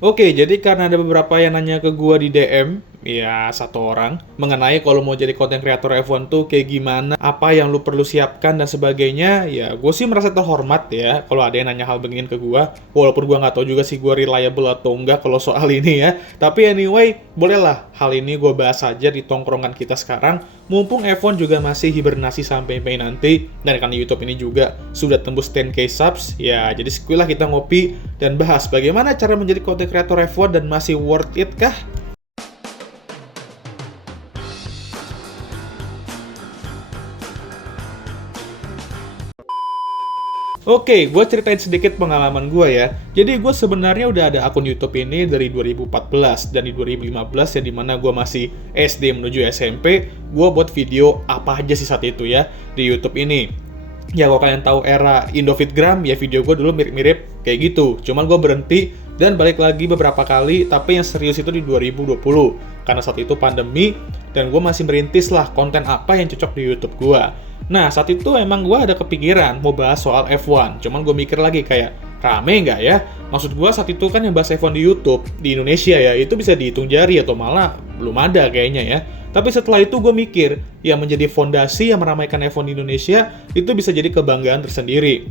Oke, jadi karena ada beberapa yang nanya ke gua di DM, ya satu orang, mengenai kalau mau jadi content creator F1 tuh kayak gimana, apa yang lu perlu siapkan dan sebagainya, ya gue sih merasa terhormat ya kalau ada yang nanya hal beginian ke gua, walaupun gua nggak tahu juga sih gua reliable atau enggak kalau soal ini ya. Tapi anyway, bolehlah hal ini gua bahas aja di tongkrongan kita sekarang, mumpung F1 juga masih hibernasi sampai Mei nanti, dan karena YouTube ini juga sudah tembus 10k subs, ya jadi sekilas kita ngopi dan bahas bagaimana cara menjadi content creator F1 dan masih worth it kah? Oke, gue ceritain sedikit pengalaman gue ya. Jadi gue sebenarnya udah ada akun YouTube ini dari 2014 dan di 2015 ya dimana gue masih SD menuju SMP, gue buat video apa aja sih saat itu ya di YouTube ini. Ya kalau kalian tahu era Indofitgram, ya video gue dulu mirip-mirip kayak gitu. Cuman gue berhenti dan balik lagi beberapa kali, tapi yang serius itu di 2020. Karena saat itu pandemi, dan gue masih merintis lah konten apa yang cocok di YouTube gue. Nah, saat itu emang gue ada kepikiran mau bahas soal F1. Cuman gue mikir lagi kayak, rame nggak ya? Maksud gue saat itu kan yang bahas F1 di YouTube, di Indonesia ya, itu bisa dihitung jari atau malah belum ada kayaknya ya. Tapi setelah itu gue mikir, ya menjadi fondasi yang meramaikan F1 di Indonesia, itu bisa jadi kebanggaan tersendiri.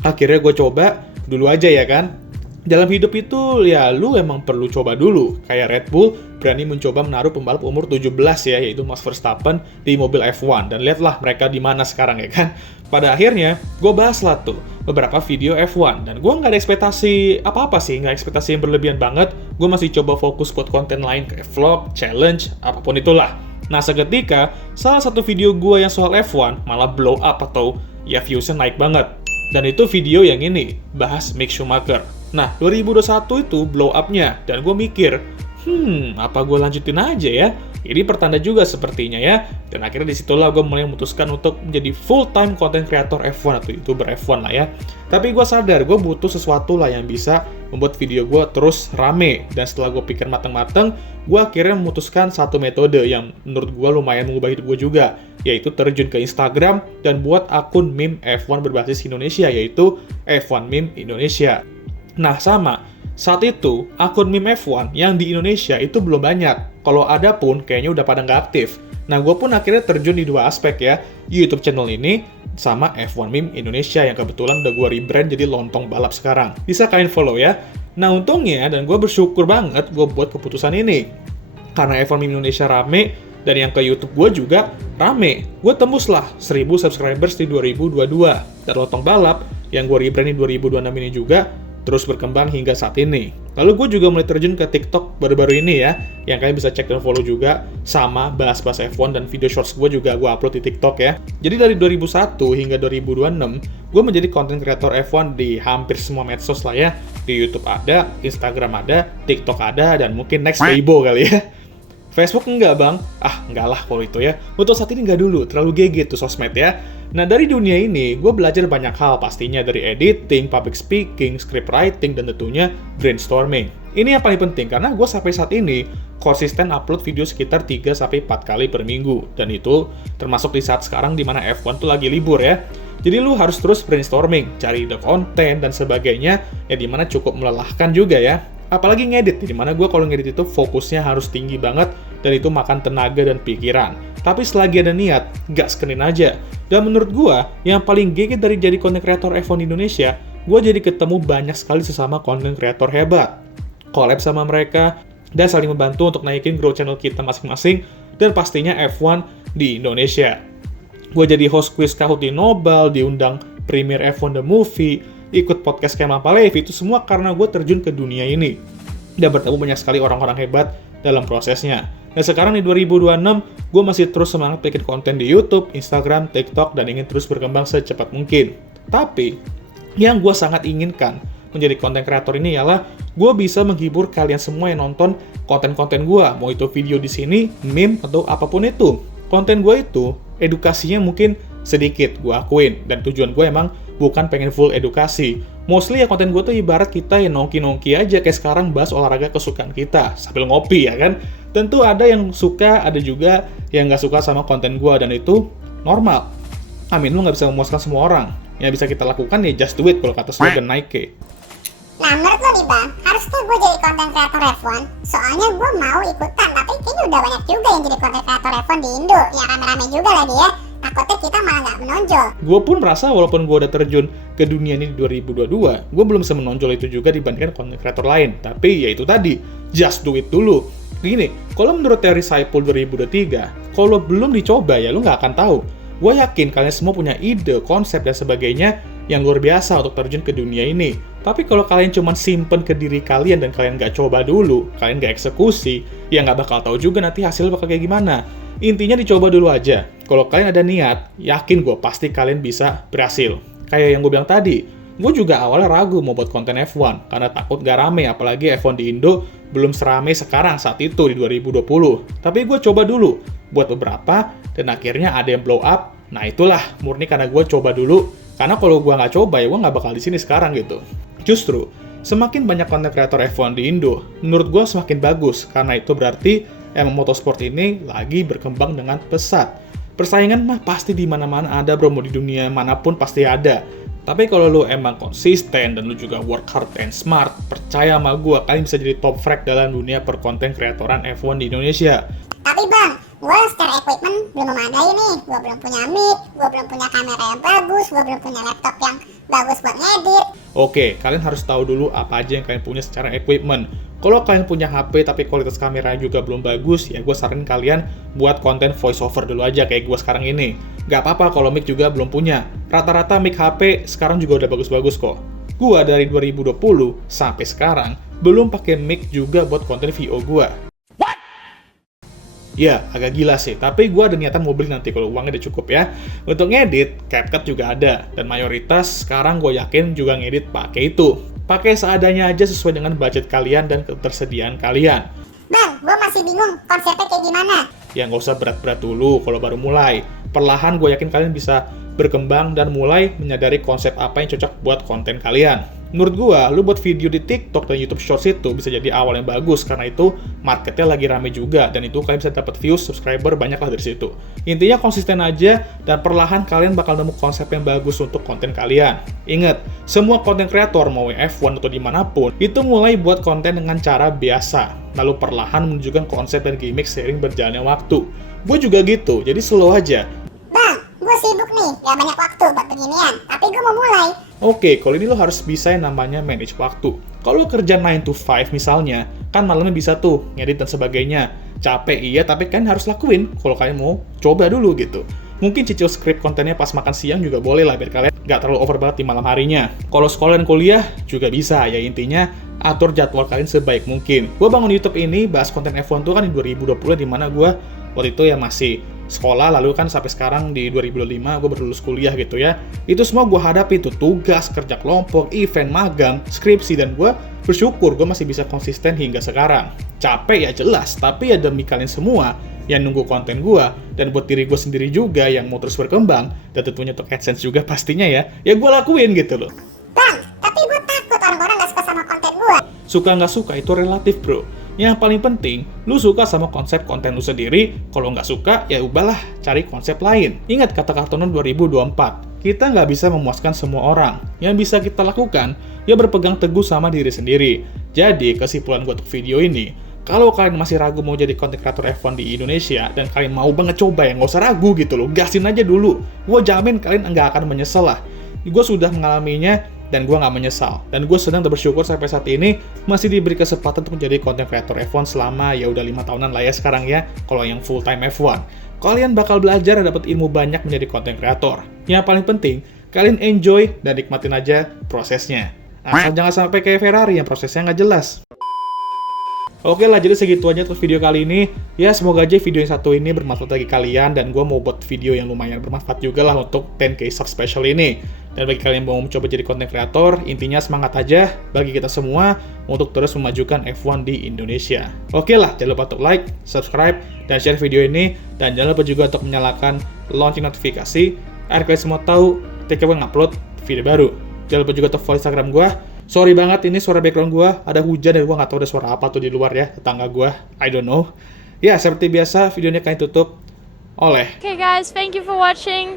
Akhirnya gue coba, dulu aja ya kan. Dalam hidup itu, ya lu emang perlu coba dulu. Kayak Red Bull berani mencoba menaruh pembalap umur 17 ya, yaitu Max Verstappen di mobil F1. Dan lihatlah mereka di mana sekarang ya kan. Pada akhirnya, gue bahas lah tuh beberapa video F1. Dan gue nggak ada ekspektasi apa-apa sih, nggak ekspektasi yang berlebihan banget. Gue masih coba fokus buat konten lain kayak vlog, challenge, apapun itulah. Nah, seketika, salah satu video gue yang soal F1 malah blow up atau ya viewsnya naik banget. Dan itu video yang ini, bahas Mick Schumacher. Nah, 2021 itu blow up-nya, dan gue mikir, apa gue lanjutin aja ya? Ini pertanda juga sepertinya ya. Dan akhirnya disitulah gue mulai memutuskan untuk menjadi full-time content creator F1 atau YouTuber F1 lah ya. Tapi gue sadar, gue butuh sesuatu lah yang bisa membuat video gue terus rame. Dan setelah gue pikir mateng-mateng, gue akhirnya memutuskan satu metode yang menurut gue lumayan mengubah hidup gue juga, yaitu terjun ke Instagram dan buat akun meme F1 berbasis Indonesia, yaitu F1 Meme Indonesia. Nah, sama. Saat itu, akun meme F1 yang di Indonesia itu belum banyak. Kalau ada pun, kayaknya udah pada nggak aktif. Nah, gue pun akhirnya terjun di dua aspek ya. YouTube channel ini, sama F1 Meme Indonesia yang kebetulan udah gue rebrand jadi Lontong Balap sekarang. Bisa kalian follow ya. Nah, untungnya, dan gue bersyukur banget gue buat keputusan ini. Karena F1 Meme Indonesia rame, dan yang ke YouTube gue juga rame. Gue tembus lah 1000 subscribers di 2022. Dan Lontong Balap, yang gue rebrand di 2026 ini juga, terus berkembang hingga saat ini. Lalu gue juga mulai terjun ke TikTok baru-baru ini ya, yang kalian bisa cek dan follow juga, sama bahas-bahas F1 dan video shorts gue juga gue upload di TikTok ya. Jadi dari 2001 hingga 2026, gue menjadi content creator F1 di hampir semua medsos lah ya. Di YouTube ada, Instagram ada, TikTok ada, dan mungkin next Weibo kali ya. Facebook enggak bang? Enggak lah kalau itu ya. Untuk saat ini enggak dulu, terlalu GG tuh sosmed ya. Nah, dari dunia ini, gue belajar banyak hal pastinya dari editing, public speaking, script writing, dan tentunya brainstorming. Ini yang paling penting, karena gue sampai saat ini konsisten upload video sekitar 3-4 kali per minggu. Dan itu termasuk di saat sekarang di mana F1 tuh lagi libur ya. Jadi lu harus terus brainstorming, cari ide konten, dan sebagainya, ya dimana cukup melelahkan juga ya. Apalagi ngedit, dimana gue kalau ngedit itu fokusnya harus tinggi banget, dan itu makan tenaga dan pikiran. Tapi selagi ada niat, gaskenin aja. Dan menurut gue, yang paling gede dari jadi content creator F1 Indonesia, gue jadi ketemu banyak sekali sesama content creator hebat. Collab sama mereka, dan saling membantu untuk naikin growth channel kita masing-masing, dan pastinya F1 di Indonesia. Gue jadi host quiz Kahoot di Nobel, diundang premiere F1 The Movie, ikut podcast Kemal Palevi, itu semua karena gue terjun ke dunia ini. Dan bertemu banyak sekali orang-orang hebat dalam prosesnya. Dan sekarang di 2026, gue masih terus semangat bikin konten di YouTube, Instagram, TikTok, dan ingin terus berkembang secepat mungkin. Tapi, yang gue sangat inginkan menjadi konten kreator ini ialah gue bisa menghibur kalian semua yang nonton konten-konten gue, mau itu video di sini, meme, atau apapun itu. Konten gue itu, edukasinya mungkin sedikit, gue akuin. Dan tujuan gue emang bukan pengen full edukasi. Mostly ya konten gue tuh ibarat kita yang nongki-nongki aja, kayak sekarang bahas olahraga kesukaan kita, sambil ngopi ya kan. Tentu ada yang suka, ada juga yang nggak suka sama konten gue, dan itu normal. Lu nggak bisa memuaskan semua orang. Yang bisa kita lakukan ya just do it, kalau kata slogan Nike. Nah menurut lo nih bang, harusnya gue jadi konten kreator F1? Soalnya gue mau ikutan, tapi kayaknya udah banyak juga yang jadi konten kreator F1 di Indo. Ya rame-rame juga lagi ya, takutnya kita malah nggak menonjol. Gue pun merasa walaupun gue udah terjun ke dunia ini di 2022, gue belum semenonjol itu juga dibandingkan konten kreator lain. Tapi ya itu tadi, just do it dulu. Gini, kalau menurut teori Saipul 2023, kalau belum dicoba ya lo nggak akan tahu. Gue yakin kalian semua punya ide, konsep, dan sebagainya yang luar biasa untuk terjun ke dunia ini. Tapi kalau kalian cuma simpen ke diri kalian dan kalian nggak coba dulu, kalian nggak eksekusi, ya nggak bakal tahu juga nanti hasilnya bakal kayak gimana. Intinya dicoba dulu aja. Kalau kalian ada niat, yakin gue pasti kalian bisa berhasil. Kayak yang gue bilang tadi, gue juga awalnya ragu mau buat konten F1 karena takut gak rame, apalagi F1 di Indo belum serame sekarang saat itu di 2020. Tapi gue coba dulu buat beberapa dan akhirnya ada yang blow up. Nah itulah murni karena gue coba dulu. Karena kalau gue nggak coba ya gue nggak bakal di sini sekarang gitu. Justru semakin banyak konten kreator F1 di Indo, menurut gue semakin bagus karena itu berarti emang motorsport ini lagi berkembang dengan pesat. Persaingan mah pasti di mana-mana ada bro, mau di dunia manapun pasti ada. Tapi kalau lu emang konsisten dan lu juga work hard and smart, percaya sama gue, kalian bisa jadi top frag dalam dunia perkonten kreatoran F1 di Indonesia. Tapi bang, gue secara equipment belum memadai nih. Gue belum punya mic, gue belum punya kamera yang bagus, gue belum punya laptop yang bagus buat ngedit. Oke, kalian harus tahu dulu apa aja yang kalian punya secara equipment. Kalau kalian punya HP tapi kualitas kameranya juga belum bagus, ya gue saranin kalian buat konten voiceover dulu aja kayak gue sekarang ini. Gak apa-apa kalau mic juga belum punya. Rata-rata mic HP sekarang juga udah bagus-bagus kok. Gue dari 2020 sampai sekarang belum pakai mic juga buat konten VO gue. Ya, agak gila sih, tapi gue ada niatan mau beli nanti kalau uangnya udah cukup ya. Untuk ngedit, CapCut juga ada, dan mayoritas sekarang gue yakin juga ngedit pakai itu. Pakai seadanya aja sesuai dengan budget kalian dan ketersediaan kalian. Bang, gue masih bingung konsepnya kayak gimana. Ya nggak usah berat-berat dulu kalau baru mulai. Perlahan gue yakin kalian bisa berkembang dan mulai menyadari konsep apa yang cocok buat konten kalian. Menurut gua, lu buat video di TikTok dan YouTube Shorts itu bisa jadi awal yang bagus karena itu marketnya lagi rame juga dan itu kalian bisa dapat views, subscriber banyak lah dari situ. Intinya konsisten aja dan perlahan kalian bakal nemu konsep yang bagus untuk konten kalian. Ingat, semua konten kreator mau F1 atau dimanapun itu mulai buat konten dengan cara biasa, lalu perlahan menunjukkan konsep dan gimmick seiring berjalannya waktu. Gue juga gitu, jadi slow aja. Bang, gue sibuk nih, gak banyak waktu buat beginian, tapi gue mau mulai. Oke, kalau ini lo harus bisa yang namanya manage waktu. Kalau kerja 9 to 5 misalnya, kan malamnya bisa tuh ngedit dan sebagainya. Capek iya, tapi kan harus lakuin kalau kalian mau coba dulu gitu. Mungkin cicil skrip kontennya pas makan siang juga boleh lah, biar kalian nggak terlalu over banget di malam harinya. Kalau sekolah dan kuliah juga bisa, ya intinya atur jadwal kalian sebaik mungkin. Gue bangun YouTube ini, bahas konten F1 tuh kan di 2020, dimana gue waktu itu ya masih sekolah, lalu kan sampai sekarang di 2025 gue baru lulus kuliah gitu ya. Itu semua gue hadapi tuh, tugas, kerja kelompok, event, magang, skripsi, dan gue bersyukur gue masih bisa konsisten hingga sekarang. Capek ya jelas, tapi ya demi kalian semua yang nunggu konten gue, dan buat diri gue sendiri juga yang mau terus berkembang, dan tentunya untuk AdSense juga pastinya ya gue lakuin gitu loh. Bang, tapi gue takut orang-orang gak suka sama konten gue. Suka nggak suka itu relatif bro. Yang paling penting, lu suka sama konsep konten lu sendiri. Kalau nggak suka, ya ubahlah, cari konsep lain. Ingat kata Kartono 2024, kita nggak bisa memuaskan semua orang. Yang bisa kita lakukan, ya berpegang teguh sama diri sendiri. Jadi, kesimpulan gue untuk video ini, kalau kalian masih ragu mau jadi konten kreator F1 di Indonesia, dan kalian mau banget coba ya, nggak usah ragu gitu loh, gasin aja dulu. Gue jamin kalian nggak akan menyesal lah. Gue sudah mengalaminya, dan gue nggak menyesal. Dan gue senang dan bersyukur sampai saat ini masih diberi kesempatan untuk menjadi konten kreator F1 selama ya udah 5 tahunan lah ya sekarang ya, kalau yang full time F1. Kalian bakal belajar dan dapat ilmu banyak menjadi konten kreator. Yang paling penting, kalian enjoy dan nikmatin aja prosesnya. Asal jangan sampai kayak Ferrari yang prosesnya nggak jelas. Oke lah, jadi segitu aja untuk video kali ini. Ya, semoga aja video yang satu ini bermanfaat bagi kalian, dan gue mau buat video yang lumayan bermanfaat juga lah untuk 10K sub special ini. Dan bagi kalian yang mau mencoba jadi konten kreator, intinya semangat aja bagi kita semua untuk terus memajukan F1 di Indonesia. Oke lah, jangan lupa untuk like, subscribe, dan share video ini. Dan jangan lupa juga untuk menyalakan lonceng notifikasi, agar kalian semua tahu ketika gue ngupload video baru. Jangan lupa juga untuk follow Instagram gue. Sorry banget, ini suara background gue, ada hujan dan gue nggak tahu ada suara apa tuh di luar ya, tetangga gue, I don't know. Ya, seperti biasa, video ini akan ditutup oleh... Okay guys, thank you for watching.